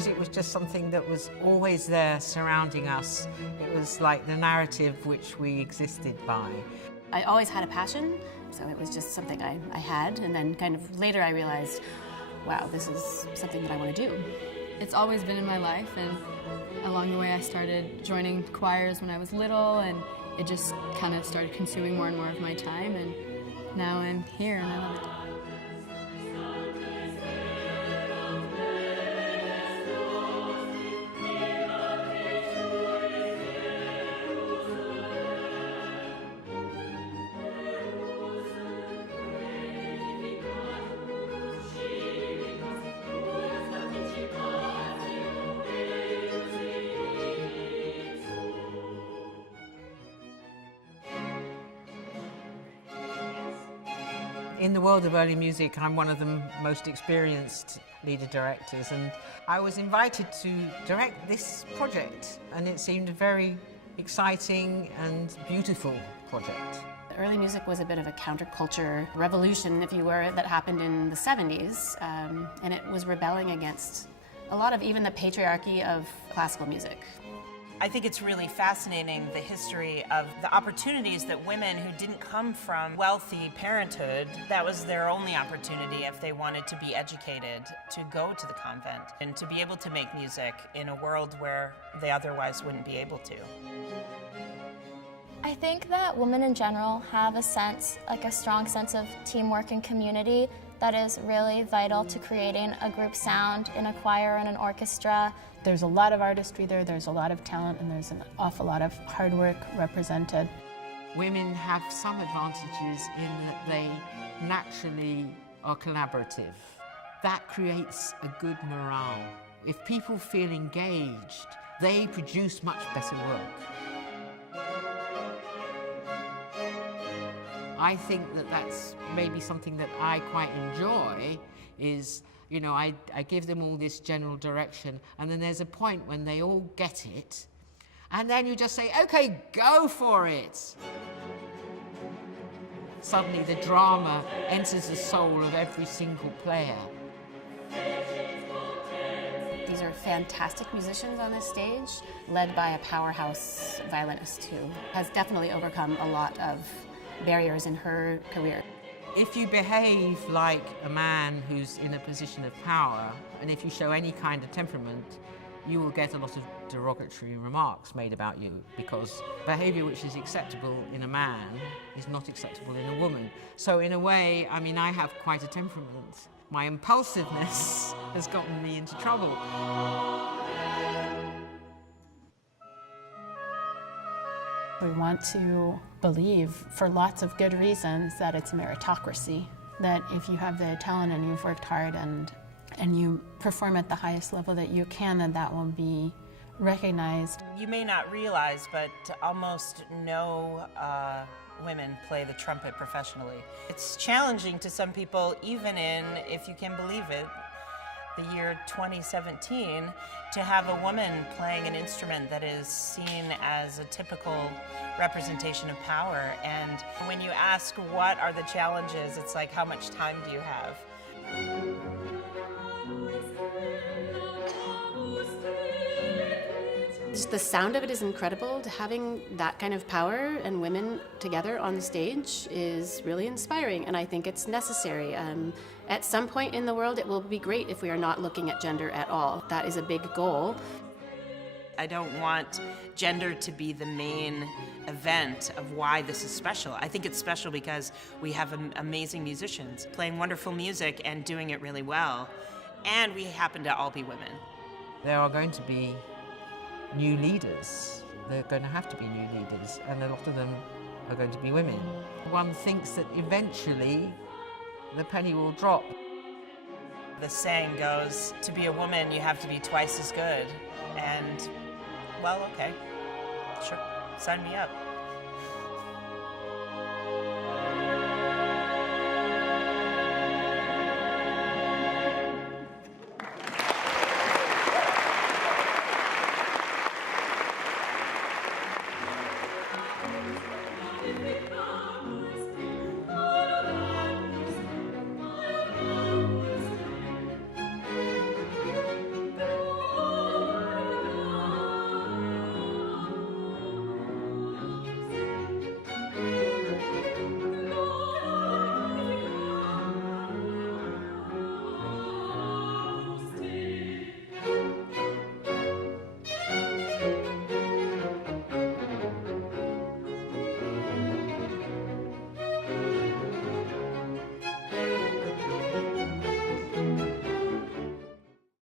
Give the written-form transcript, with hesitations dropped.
music was just something that was always there surrounding us. It was like the narrative which we existed by. I always had a passion, so it was just something I had, and then kind of later I realized, wow, this is something that I want to do. It's always been in my life, and along the way I started joining choirs when I was little, and it just kind of started consuming more and more of my time, and now I'm here and I love it. In the world of early music, I'm one of the most experienced leader directors, and I was invited to direct this project, and it seemed a very exciting and beautiful project. Early music was a bit of a counterculture revolution, if you were, that happened in the 70s, and it was rebelling against a lot of even the patriarchy of classical music. I think it's really fascinating, the history of the opportunities that women who didn't come from wealthy parenthood, that was their only opportunity if they wanted to be educated, to go to the convent and to be able to make music in a world where they otherwise wouldn't be able to. I think that women in general have a sense, like a strong sense of teamwork and community that is really vital to creating a group sound in a choir and an orchestra. There's a lot of artistry there, there's a lot of talent, and there's an awful lot of hard work represented. Women have some advantages in that they naturally are collaborative. That creates a good morale. If people feel engaged, they produce much better work. I think that that's maybe something that I quite enjoy is, you know, I give them all this general direction, and then there's a point when they all get it, and then you just say, okay, go for it. Suddenly the drama enters the soul of every single player. These are fantastic musicians on this stage, led by a powerhouse violinist who has definitely overcome a lot of barriers in her career. If you behave like a man who's in a position of power, and if you show any kind of temperament, you will get a lot of derogatory remarks made about you, because behavior which is acceptable in a man is not acceptable in a woman. So in a way, I mean, I have quite a temperament. My impulsiveness has gotten me into trouble. We want to believe, for lots of good reasons, that it's a meritocracy. That if you have the talent and you've worked hard and you perform at the highest level that you can, then that will be recognized. You may not realize, but almost no women play the trumpet professionally. It's challenging to some people, even in, if you can believe it, the year 2017, to have a woman playing an instrument that is seen as a typical representation of power. And when you ask what are the challenges, it's like, how much time do you have? Just the sound of it is incredible. Having that kind of power and women together on the stage is really inspiring, and I think it's necessary. At some point in the world, it will be great if we are not looking at gender at all. That is a big goal. I don't want gender to be the main event of why this is special. I think it's special because we have amazing musicians playing wonderful music and doing it really well, and we happen to all be women. There are going to be new leaders. There are going to have to be new leaders, and a lot of them are going to be women. One thinks that eventually the penny will drop. The saying goes, to be a woman, you have to be twice as good. And, well, okay, sure, sign me up.